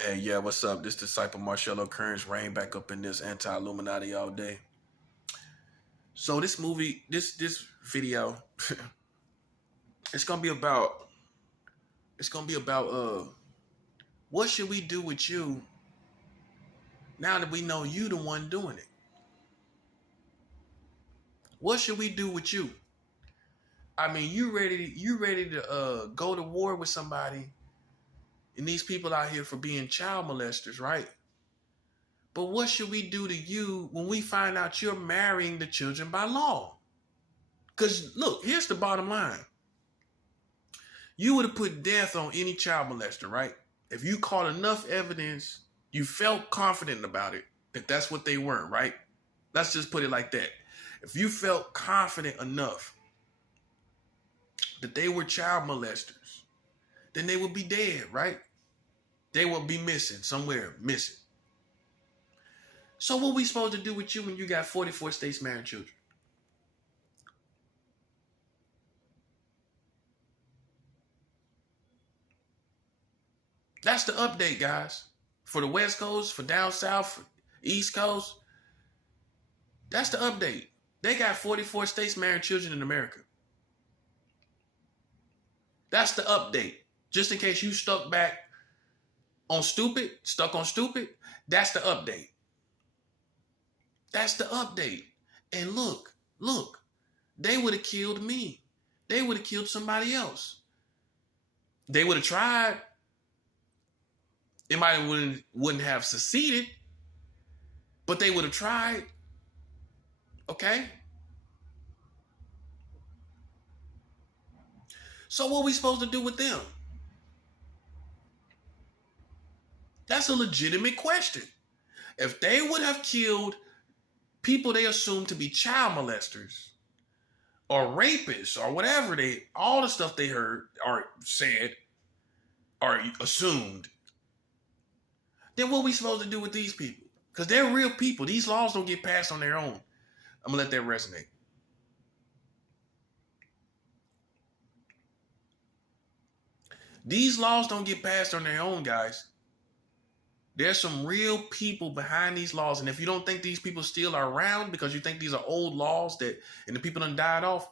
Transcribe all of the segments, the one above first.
Hey, yeah, what's up? This disciple Marcello Kearns reign back up in this anti-Illuminati all day. So this movie, this video, it's gonna be about what should we do with you now that we know you the one doing it? What should we do with you? I mean, you ready to go to war with somebody and these people out here for being child molesters, right? But what should we do to you when we find out you're marrying the children by law? Because look, here's the bottom line. You would have put death on any child molester, right? If you caught enough evidence, you felt confident about it, that that's what they were, right? Let's just put it like that. If you felt confident enough that they were child molesters, then they would be dead, right? They would be missing somewhere, missing. So what we supposed to do with you when you got 44 states marrying children? That's the update, guys. For the West Coast, for down south, for East Coast, that's the update. They got 44 states marrying children in America. That's the update. Just in case you stuck on stupid, that's the update. That's the update. And look, they would have killed me. They would have killed somebody else. They would have tried. It might wouldn't have succeeded, but they would have tried. Okay? So what are we supposed to do with them? That's a legitimate question. If they would have killed people they assumed to be child molesters or rapists or whatever all the stuff they heard or said or assumed, then what are we supposed to do with these people? Because they're real people. These laws don't get passed on their own. I'm going to let that resonate. These laws don't get passed on their own, guys. There's some real people behind these laws. And if you don't think these people still are around because you think these are old laws and the people done died off,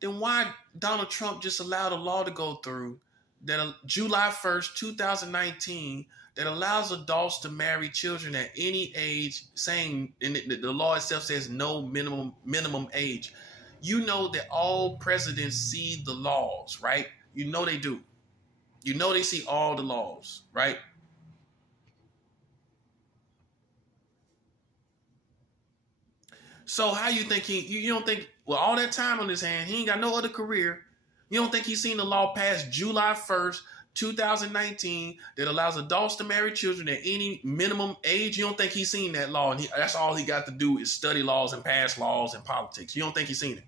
then why Donald Trump just allowed a law to go through that July 1st, 2019, that allows adults to marry children at any age, saying, and the law itself says no minimum age. You know that all presidents see the laws, right? You know they do. You know they see all the laws, right? So how you think you don't think, with all that time on his hand, he ain't got no other career. You don't think he's seen the law passed July 1st, 2019 that allows adults to marry children at any minimum age? You don't think he's seen that law, and that's all he got to do is study laws and pass laws and politics? You don't think he's seen it?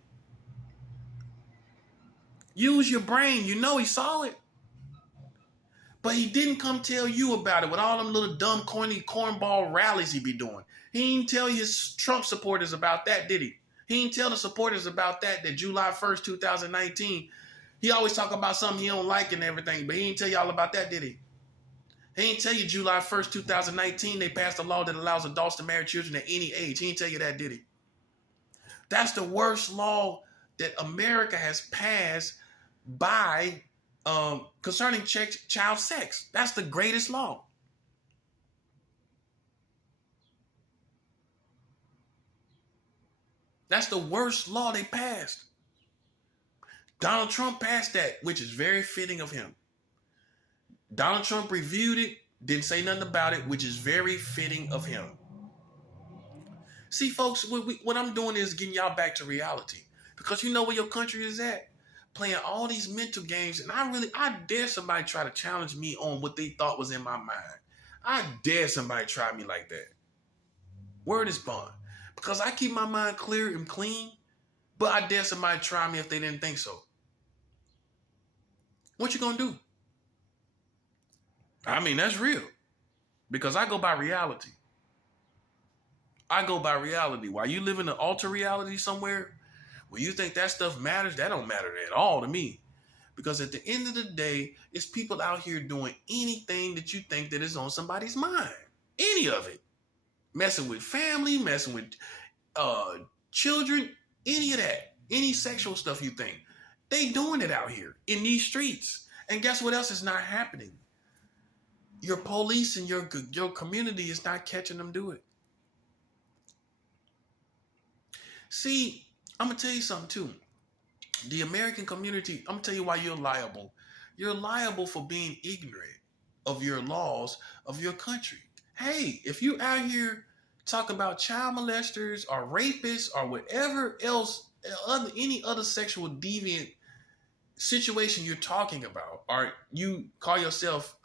Use your brain. You know he saw it. But he didn't come tell you about it with all them little dumb, corny, cornball rallies he be doing. He didn't tell his Trump supporters about that, did he? He didn't tell the supporters about that July 1st, 2019. He always talk about something he don't like and everything, but he didn't tell y'all about that, did he? He didn't tell you July 1st, 2019, they passed a law that allows adults to marry children at any age. He didn't tell you that, did he? That's the worst law that America has passed by concerning child sex. That's the greatest law. That's the worst law they passed. Donald Trump passed that, which is very fitting of him. Donald Trump reviewed it, didn't say nothing about it, which is very fitting of him. See, folks, what I'm doing is getting y'all back to reality. Because you know where your country is at? Playing all these mental games. And I dare somebody try to challenge me on what they thought was in my mind. I dare somebody try me like that. Word is bond. Because I keep my mind clear and clean, but I dare somebody try me if they didn't think so. What you gonna do? I mean, that's real. Because I go by reality. I go by reality. While you live in an alter reality somewhere, where you think that stuff matters, that don't matter at all to me. Because at the end of the day, it's people out here doing anything that you think that is on somebody's mind. Any of it. Messing with family, messing with children, any of that. Any sexual stuff you think. They doing it out here in these streets. And guess what else is not happening? Your police and your community is not catching them do it. See, I'm going to tell you something too. The American community, I'm going to tell you why you're liable. You're liable for being ignorant of your laws of your country. Hey, if you out here talking about child molesters or rapists or whatever else, any other sexual deviant situation you're talking about, or you call yourself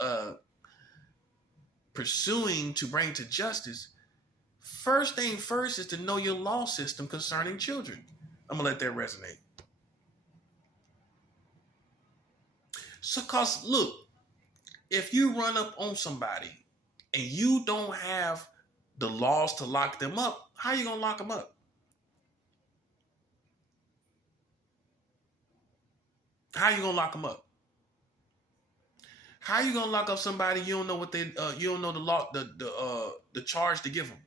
pursuing to bring to justice, first thing first is to know your law system concerning children. I'm going to let that resonate. So, cause look, if you run up on somebody and you don't have the laws to lock them up, how are you going to lock them up? How are you going to lock them up? How are you going to lock up somebody you don't know what they you don't know the law the charge to give them?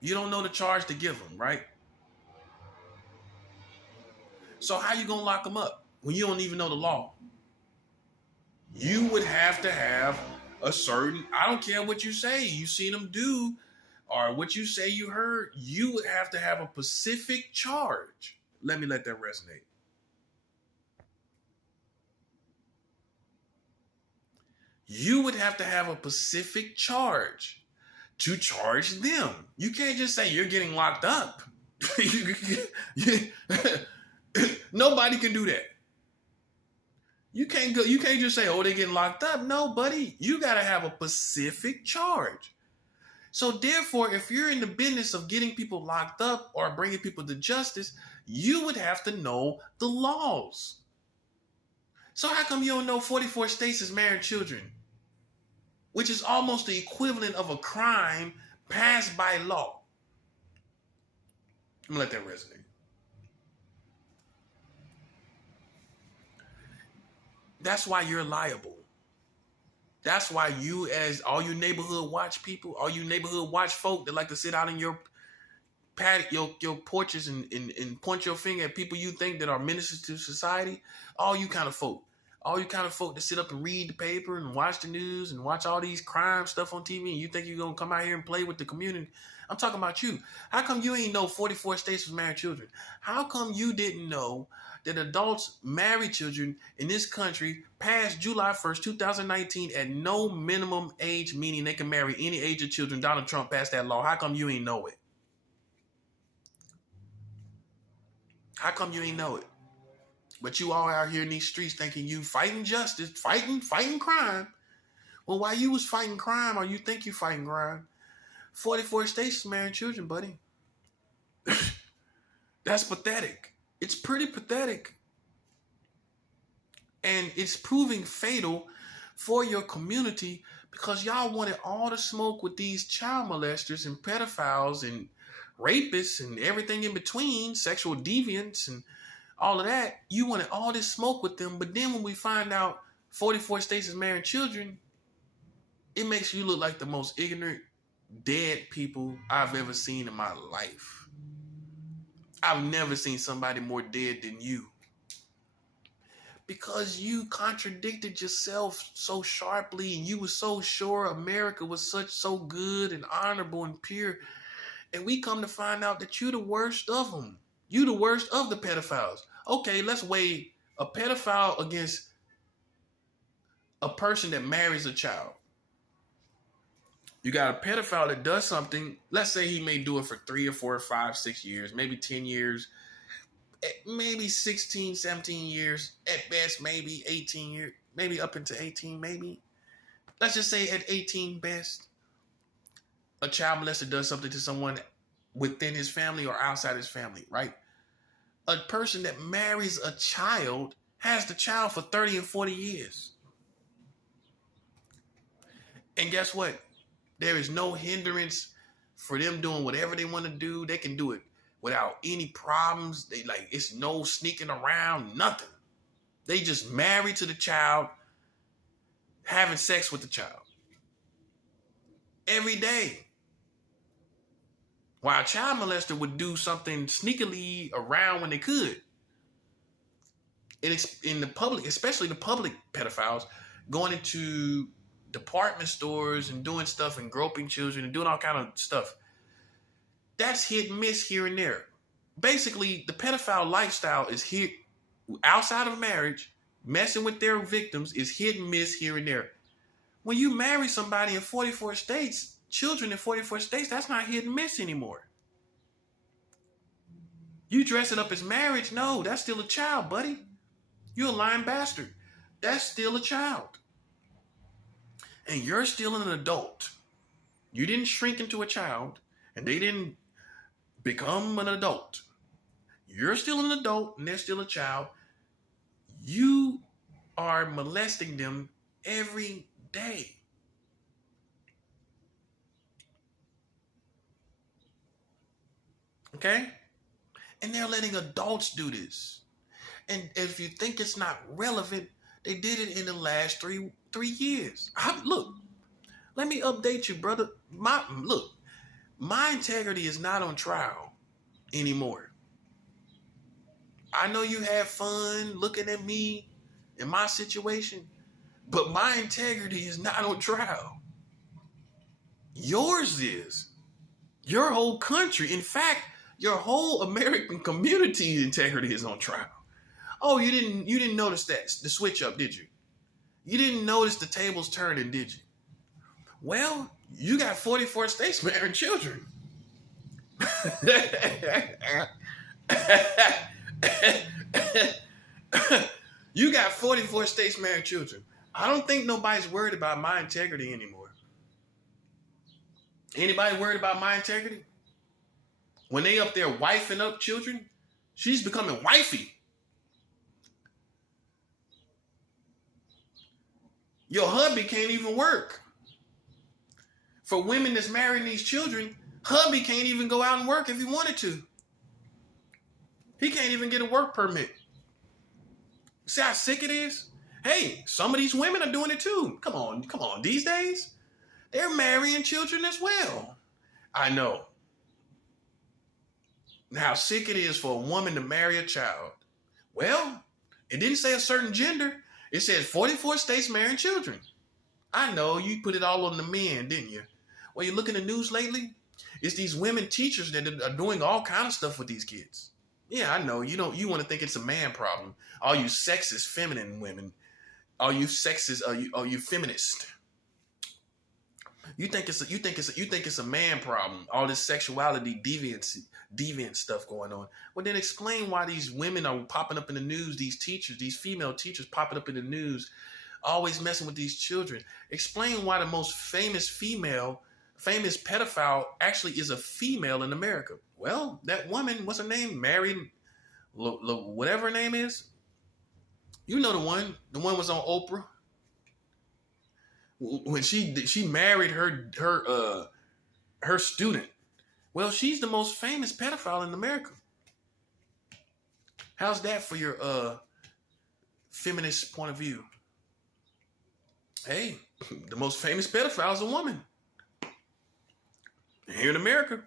You don't know the charge to give them, right? So how you going to lock them up when you don't even know the law? You would have to have a certain, I don't care what you say, you seen them do, or what you say you heard, you would have to have a specific charge. Let me let that resonate. You would have to have a specific charge to charge them. You can't just say you're getting locked up. Nobody can do that. You can't just say, oh, they're getting locked up. No, buddy, you got to have a specific charge. So therefore, if you're in the business of getting people locked up or bringing people to justice, you would have to know the laws. So how come you don't know 44 states is marrying children, which is almost the equivalent of a crime passed by law? I'm going to let that resonate. That's why you're liable. That's why you, as all you neighborhood watch people, all you neighborhood watch folk that like to sit out in your patio, your porches and point your finger at people you think that are ministers to society, all you kind of folk that sit up and read the paper and watch the news and watch all these crime stuff on TV, and you think you're going to come out here and play with the community. I'm talking about you. How come you ain't know 44 states was marrying children? How come you didn't know that adults marry children in this country past July 1st, 2019 at no minimum age, meaning they can marry any age of children? Donald Trump passed that law. How come you ain't know it? How come you ain't know it? But you all out here in these streets thinking you fighting justice, fighting crime. Well, while you was fighting crime, or you think you fighting crime, 44 states is marrying children, buddy. That's pathetic. It's pretty pathetic. And it's proving fatal for your community because y'all wanted all the smoke with these child molesters and pedophiles and rapists and everything in between, sexual deviants and all of that. You wanted all this smoke with them. But then when we find out 44 states is marrying children, it makes you look like the most ignorant, dead people I've ever seen in my life. I've never seen somebody more dead than you. Because you contradicted yourself so sharply and you were so sure America was so good and honorable and pure. And we come to find out that you're the worst of them. You the worst of the pedophiles. Okay, let's weigh a pedophile against a person that marries a child. You got a pedophile that does something. Let's say he may do it for 3 or 4 or 5, 6 years, maybe 10 years, maybe 16, 17 years, at best, maybe 18 years, maybe up into 18, maybe. Let's just say at 18 best, a child molester does something to someone within his family or outside his family, right? A person that marries a child has the child for 30 and 40 years. And guess what? There is no hindrance for them doing whatever they want to do. They can do it without any problems. They like, it's no sneaking around, nothing. They just married to the child, having sex with the child every day. While a child molester would do something sneakily around when they could. In the public, especially the public pedophiles, going into department stores and doing stuff and groping children and doing all kind of stuff. That's hit and miss here and there. Basically, the pedophile lifestyle is here outside of marriage, messing with their victims is hit and miss here and there. When you marry somebody in 44 states, children in 44 states, that's not hit and miss anymore. You dress it up as marriage, no, that's still a child, buddy. You're a lying bastard. That's still a child. And you're still an adult. You didn't shrink into a child, and they didn't become an adult. You're still an adult, and they're still a child. You are molesting them every day. Okay? And they're letting adults do this. And if you think it's not relevant, they did it in the last three years. Look, let me update you, brother. My integrity is not on trial anymore. I know you have fun looking at me in my situation, but my integrity is not on trial. Yours is. Your whole country, in fact, your whole American community integrity is on trial. Oh, you didn't notice that, the switch up, did you? You didn't notice the tables turning, did you? Well, you got 44 states marrying children. You got 44 states marrying children. I don't think nobody's worried about my integrity anymore. Anybody worried about my integrity? When they up there wifing up children, she's becoming wifey. Your hubby can't even work. For women that's marrying these children, hubby can't even go out and work if he wanted to. He can't even get a work permit. See how sick it is? Hey, some of these women are doing it too. Come on. These days, they're marrying children as well. I know. How sick it is for a woman to marry a child. Well, it didn't say a certain gender. It says 44 states marrying children. I know, you put it all on the men, didn't you? Well, you look in the news lately, it's these women teachers that are doing all kind of stuff with these kids. Yeah, I know. You want to think it's a man problem. All you sexist, feminine women. All you sexist, are you feminist? You think it's a man problem. All this sexuality deviant stuff going on. Well, then explain why these women are popping up in the news. These teachers, these female teachers popping up in the news, always messing with these children. Explain why the most famous pedophile actually is a female in America. Well, that woman, what's her name? Mary, whatever her name is. You know the one. The one was on Oprah. When she married her student. Well, she's the most famous pedophile in America. How's that for your feminist point of view? Hey, the most famous pedophile is a woman. Here in America.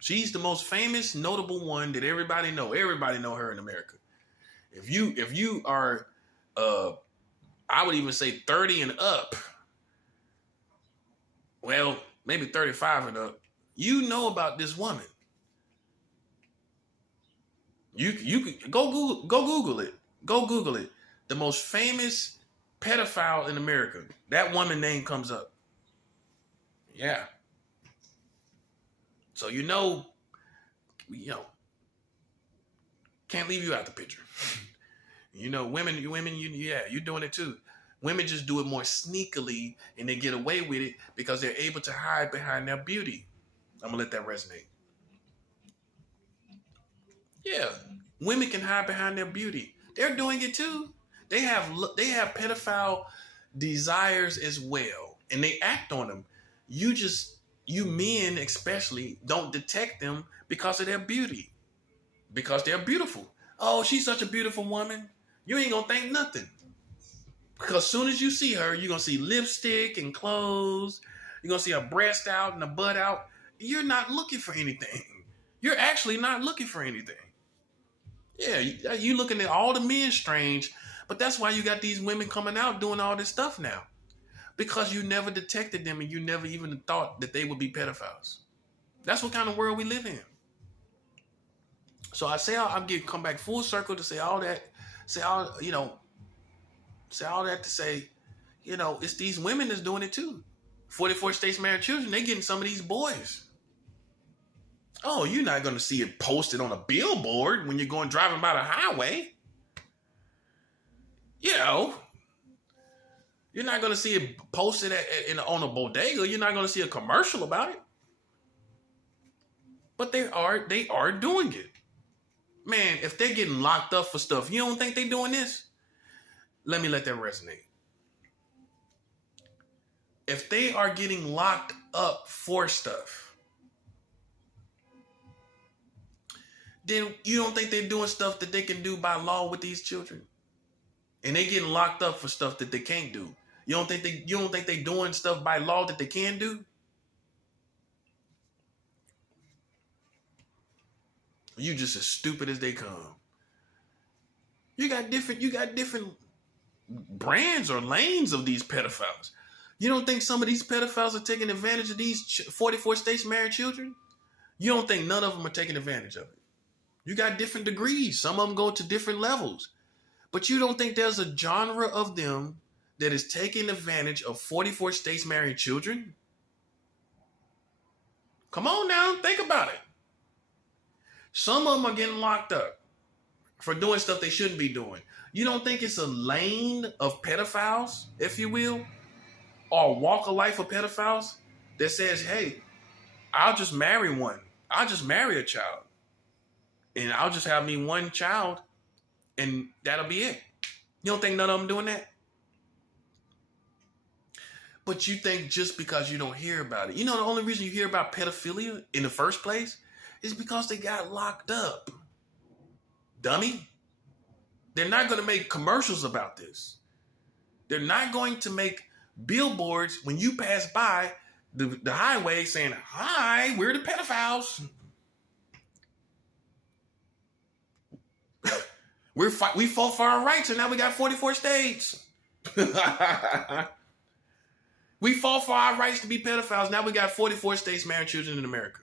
She's the most famous, notable one that everybody know. Everybody know her in America. If you are I would even say 30 and up. Well, maybe 35 and up. You know about this woman. You could go Google it. Go Google it. The most famous pedophile in America. That woman name comes up. Yeah. So you know, can't leave you out the picture. Women, you're doing it too. Women just do it more sneakily and they get away with it because they're able to hide behind their beauty. I'm gonna let that resonate. Yeah, women can hide behind their beauty. They're doing it too. They have pedophile desires as well, and they act on them. You you men especially don't detect them because of their beauty, because they're beautiful. Oh, she's such a beautiful woman. You ain't gonna think nothing. Because as soon as you see her, you're gonna see lipstick and clothes. You're gonna see a breast out and a butt out. You're not looking for anything. You're actually not looking for anything. Yeah, you looking at all the men strange, but that's why you got these women coming out doing all this stuff now. Because you never detected them and you never even thought that they would be pedophiles. That's what kind of world we live in. So I say I'm getting come back full circle to say all that, say all that to say, it's these women that's doing it too. 44 states married children, they getting some of these boys. Oh, you're not going to see it posted on a billboard when you're going driving by the highway. You're not going to see it posted on a bodega. You're not going to see a commercial about it. But they are doing it. Man, if they're getting locked up for stuff, you don't think they're doing this? Let that resonate. If they are getting locked up for stuff, then you don't think they're doing stuff that they can do by law with these children? And they getting locked up for stuff that they can't do. You don't think they doing stuff by law that they can do? You just as stupid as they come. You got different brands or lanes of these pedophiles. You don't think some of these pedophiles are taking advantage of these 44 states married children? You don't think none of them are taking advantage of it? You got different degrees. Some of them go to different levels. But you don't think there's a genre of them that is taking advantage of 44 states married children? Come on now, think about it. Some of them are getting locked up for doing stuff they shouldn't be doing. You don't think it's a lane of pedophiles, if you will, or a walk of life of pedophiles that says, hey, I'll just marry one. I'll just marry a child. And I'll just have me one child and that'll be it. You don't think none of them doing that? But you think just because you don't hear about it. The only reason you hear about pedophilia in the first place is because they got locked up. Dummy. They're not going to make commercials about this. They're not going to make billboards when you pass by the highway saying, hi, we're the pedophiles. We fought for our rights and now we got 44 states. We fought for our rights to be pedophiles. Now we got 44 states marrying children in America.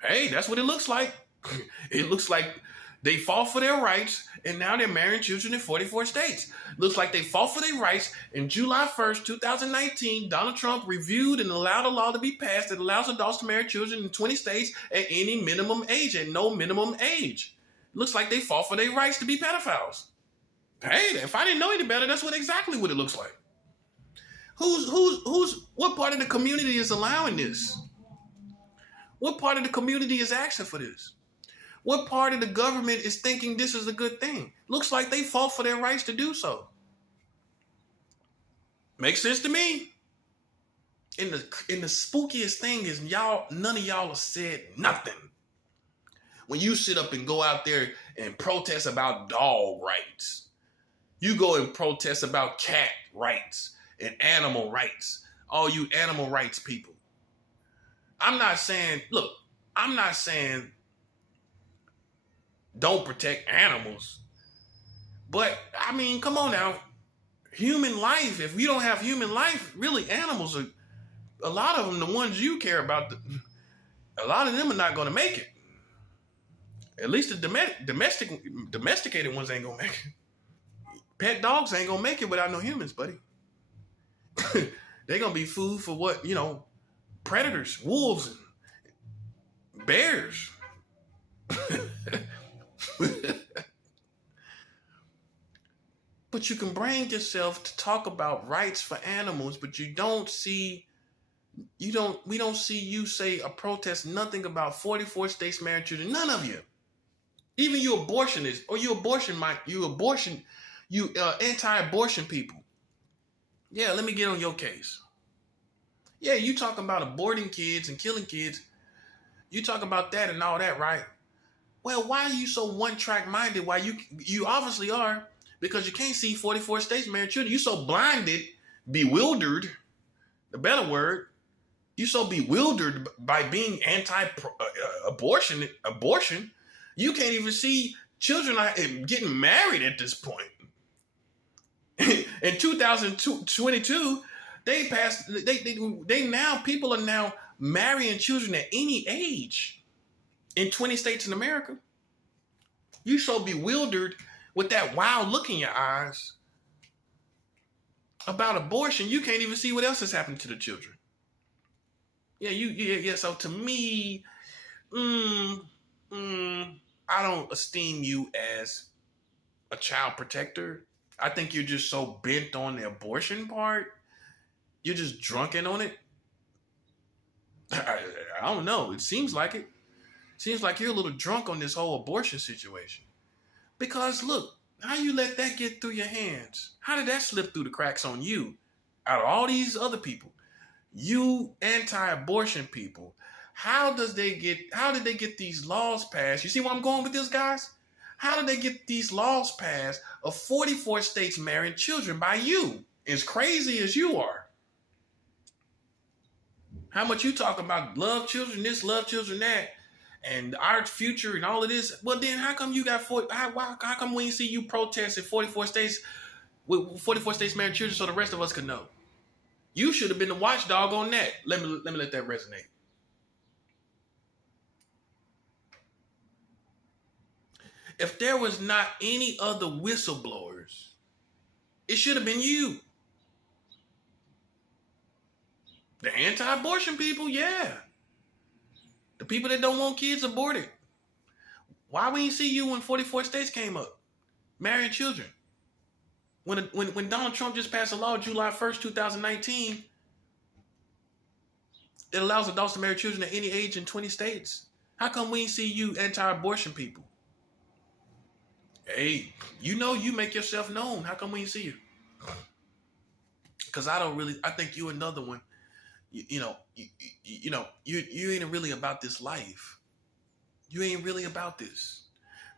Hey, that's what it looks like. It looks like they fought for their rights and now they're marrying children in 44 states. Looks like they fought for their rights. And July 1st, 2019, Donald Trump reviewed and allowed a law to be passed that allows adults to marry children in 20 states at any minimum age, at no minimum age. Looks like they fought for their rights to be pedophiles. Hey, if I didn't know any better, that's exactly what it looks like. What part of the community is allowing this? What part of the community is asking for this? What part of the government is thinking this is a good thing? Looks like they fought for their rights to do so. Makes sense to me. And the spookiest thing is none of y'all have said nothing. When you sit up and go out there and protest about dog rights, you go and protest about cat rights and animal rights, all you animal rights people. I'm not saying don't protect animals, but I mean, come on now. Human life, if we don't have human life, really animals are, a lot of them, the ones you care about, a lot of them are not going to make it. At least the domesticated ones ain't going to make it. Pet dogs ain't going to make it without no humans, buddy. They're going to be food for what, predators, wolves, and bears. But you can bring yourself to talk about rights for animals, but we don't see you say a protest, nothing about 44 states married children. None of you. Even you abortionists or you anti-abortion people. Yeah, let me get on your case. Yeah, you talking about aborting kids and killing kids. You talk about that and all that, right? Well, why are you so one-track minded? Why you obviously are, because you can't see 44 states marrying children. You so blinded, bewildered, the better word. You so bewildered by being abortion, you can't even see children are getting married at this point. In 2022, they passed. They now people are now marrying children at any age in 20 states in America. You so bewildered with that wild look in your eyes about abortion, you can't even see what else is happening to the children. Yeah. So to me, I don't esteem you as a child protector. I think you're just so bent on the abortion part. You're just drunken on it. I don't know. It seems like it. Seems like you're a little drunk on this whole abortion situation. Because look, how you let that get through your hands? How did that slip through the cracks on you? Out of all these other people, you anti-abortion people, how did they get these laws passed? You see where I'm going with this, guys? How did they get these laws passed of 44 states marrying children by you? As crazy as you are. How much you talk about love children this, love children that, and our future and all of this. Well, then how come you got how come we see you protest in 44 states with 44 states marrying children so the rest of us could know? You should have been the watchdog on that. Let me let that resonate. If there was not any other whistleblowers, it should have been you. The anti-abortion people, yeah. The people that don't want kids aborted. Why we didn't see you when 44 states came up? Marrying children. When Donald Trump just passed a law July 1st, 2019, that allows adults to marry children at any age in 20 states. How come we didn't see you anti-abortion people? Hey, you make yourself known. How come we didn't see you? Because I think you another one. You ain't really about this life. You ain't really about this.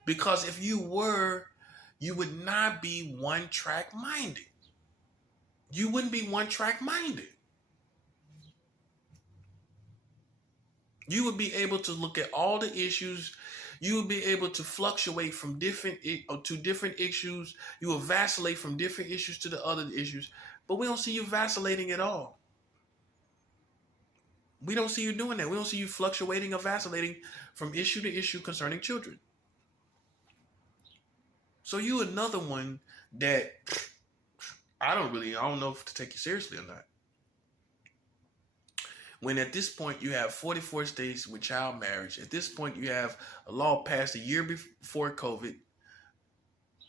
Because if you were, you would not be one-track minded. You wouldn't be one-track minded. You would be able to look at all the issues. You would be able to fluctuate from different issues. You will vacillate from different issues to the other issues. But we don't see you vacillating at all. We don't see you doing that. We don't see you fluctuating or vacillating from issue to issue concerning children. So you another one that I don't know if to take you seriously or not. When at this point you have 44 states with child marriage. At this point you have a law passed a year before COVID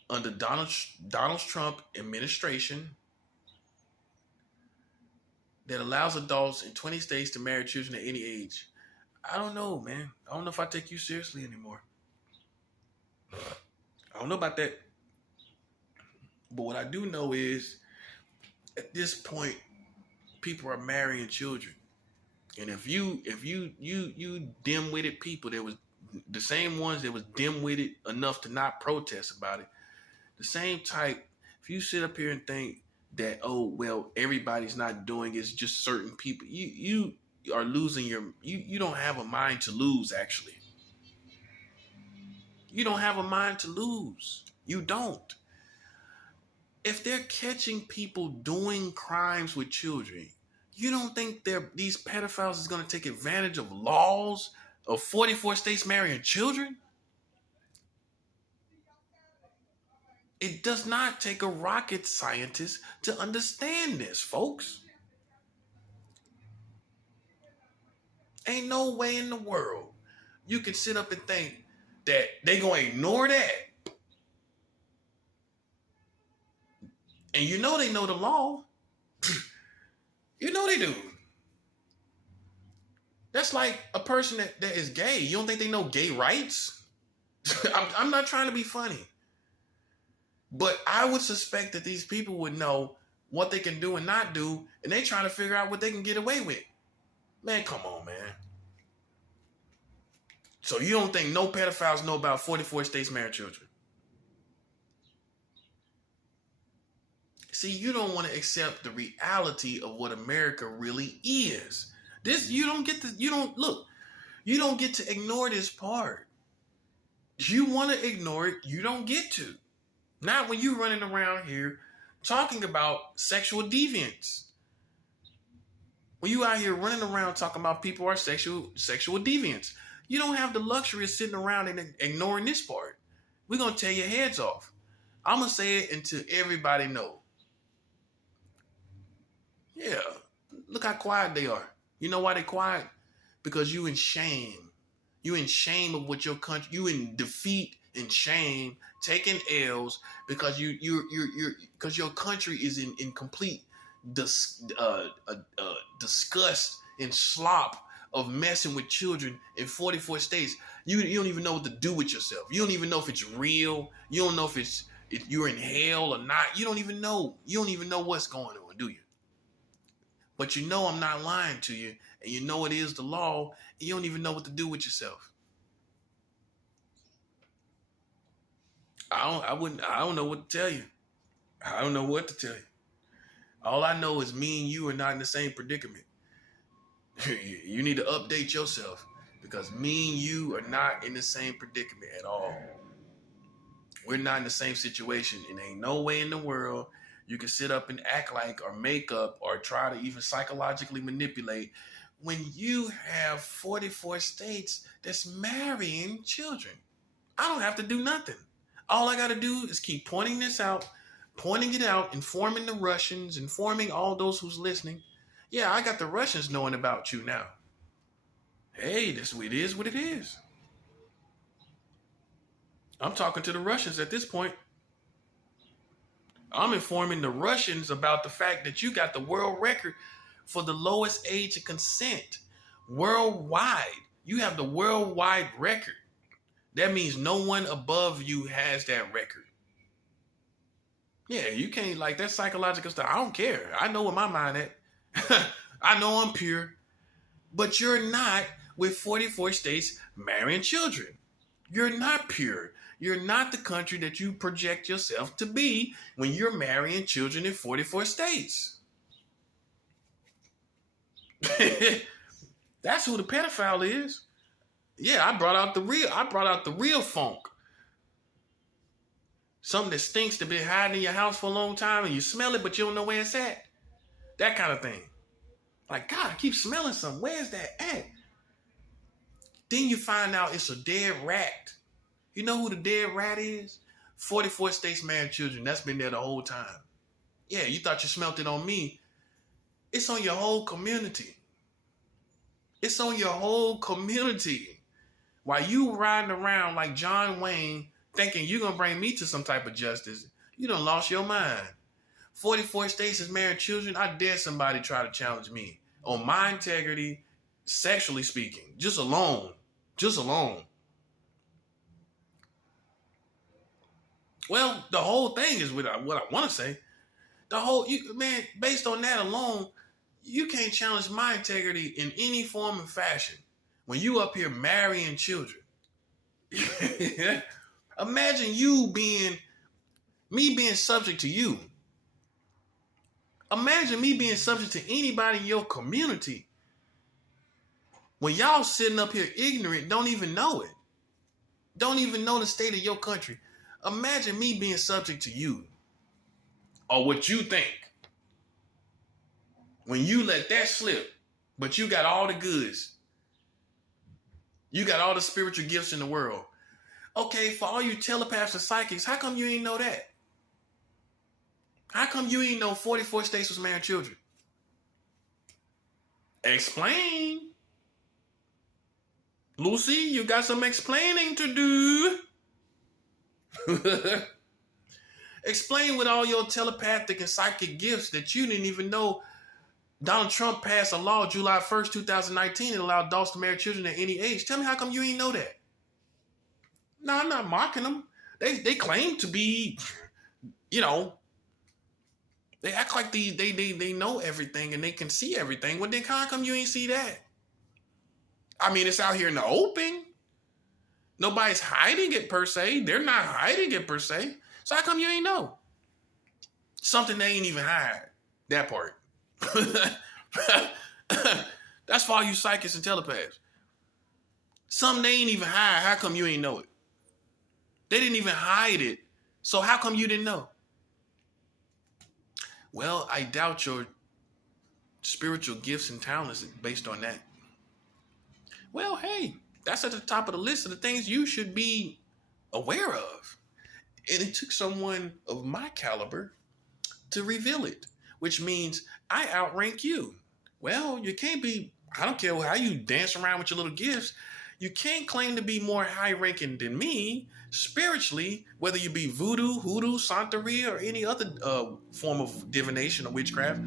under Donald Trump administration that allows adults in 20 states to marry children at any age. I don't know, man. I don't know if I take you seriously anymore. I don't know about that. But what I do know is at this point, people are marrying children. And if you dim-witted people, there was the same ones that was dim-witted enough to not protest about it. The same type, if you sit up here and think that, oh, well, everybody's not doing it, it's just certain people, you are losing you don't have a mind to lose, actually. You don't have a mind to lose. You don't. If they're catching people doing crimes with children, you don't think these pedophiles is going to take advantage of laws of 44 states marrying children? It does not take a rocket scientist to understand this, folks. Ain't no way in the world you can sit up and think that they going to ignore that. And you know they know the law. You know they do. That's like a person that is gay. You don't think they know gay rights? I'm not trying to be funny. But I would suspect that these people would know what they can do and not do, and they trying to figure out what they can get away with. Man, come on, man. So you don't think no pedophiles know about 44 states marrying children? See, you don't want to accept the reality of what America really is. You don't get to ignore this part. You want to ignore it, you don't get to. Not when you're running around here talking about sexual deviance. When you out here running around talking about people are sexual deviants, you don't have the luxury of sitting around and ignoring this part. We're going to tear your heads off. I'm going to say it until everybody knows. Yeah, look how quiet they are. You know why they're quiet? Because you in shame. You in shame of what your country, you in defeat and shame, taking L's because because your country is in complete disgust and slop of messing with children in 44 states. You don't even know what to do with yourself. You don't even know if it's real. You don't know if you're in hell or not. You don't even know. You don't even know what's going on, do you? But you know I'm not lying to you, and you know it is the law, and you don't even know what to do with yourself. I don't know what to tell you. I don't know what to tell you. All I know is me and you are not in the same predicament. You need to update yourself because me and you are not in the same predicament at all. We're not in the same situation, and ain't no way in the world you can sit up and act like or make up or try to even psychologically manipulate when you have 44 states that's marrying children. I don't have to do nothing. All I got to do is keep pointing it out, informing the Russians, informing all those who's listening. Yeah, I got the Russians knowing about you now. Hey, it is what it is. I'm talking to the Russians at this point. I'm informing the Russians about the fact that you got the world record for the lowest age of consent worldwide. You have the worldwide record. That means no one above you has that record. Yeah, you can't like that psychological stuff. I don't care. I know where my mind at. I know I'm pure. But you're not with 44 states marrying children. You're not pure. You're not the country that you project yourself to be when you're marrying children in 44 states. That's who the pedophile is. Yeah, I brought out the real funk. Something that stinks to be hiding in your house for a long time and you smell it, but you don't know where it's at. That kind of thing. Like, God, I keep smelling something. Where's that at? Then you find out it's a dead rat. You know who the dead rat is? 44 states marrying children. That's been there the whole time. Yeah, you thought you smelt it on me. It's on your whole community. It's on your whole community. While you riding around like John Wayne thinking you're going to bring me to some type of justice, you done lost your mind. 44 states is marrying children. I dare somebody try to challenge me on my integrity, sexually speaking, just alone. Well, the whole thing is what I want to say. Based on that alone, you can't challenge my integrity in any form and fashion. When you up here marrying children, imagine me being subject to you. Imagine me being subject to anybody in your community. When y'all sitting up here ignorant, don't even know it. Don't even know the state of your country. Imagine me being subject to you. Or what you think. When you let that slip, but you got all the goods. You got all the spiritual gifts in the world. Okay, for all you telepaths and psychics, how come you ain't know that? How come you ain't know 44 states was marrying children? Explain. Lucy, you got some explaining to do. Explain with all your telepathic and psychic gifts that you didn't even know. Donald Trump passed a law July 1st, 2019 and allowed adults to marry children at any age. Tell me how come you ain't know that? No, I'm not mocking them. They claim to be, They act like they know everything and they can see everything. Well, then how come you ain't see that? I mean, it's out here in the open. Nobody's hiding it per se. They're not hiding it per se. So how come you ain't know? Something they ain't even hide. That part. That's for all you psychics and telepaths. Something they ain't even hide. How come you ain't know it? They didn't even hide it. So how come you didn't know? Well, I doubt your spiritual gifts and talents based on that. Well, hey, that's at the top of the list of the things you should be aware of. And it took someone of my caliber to reveal it, which means I outrank you. Well, you can't be, I don't care how you dance around with your little gifts. You can't claim to be more high ranking than me spiritually, whether you be voodoo, hoodoo, santeria, or any other form of divination or witchcraft,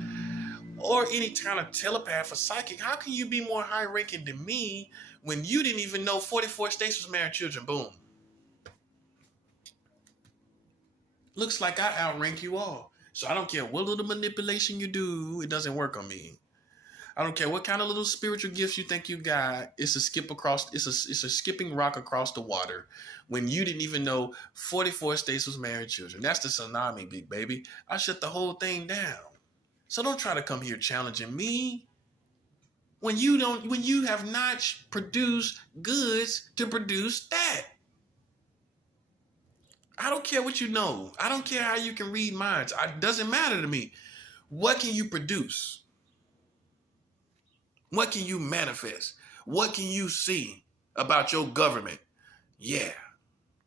or any kind of telepath or psychic. How can you be more high ranking than me when you didn't even know 44 states was married children? Boom. Looks like I outrank you all. So I don't care what little manipulation you do, it doesn't work on me. I don't care what kind of little spiritual gifts you think you got. It's a skipping rock across the water when you didn't even know 44 states was married children. That's the tsunami, big baby. I shut the whole thing down. So don't try to come here challenging me when you have not produced goods to produce that. I don't care what you know. I don't care how you can read minds. It doesn't matter to me. What can you produce? What can you manifest? What can you see about your government? Yeah.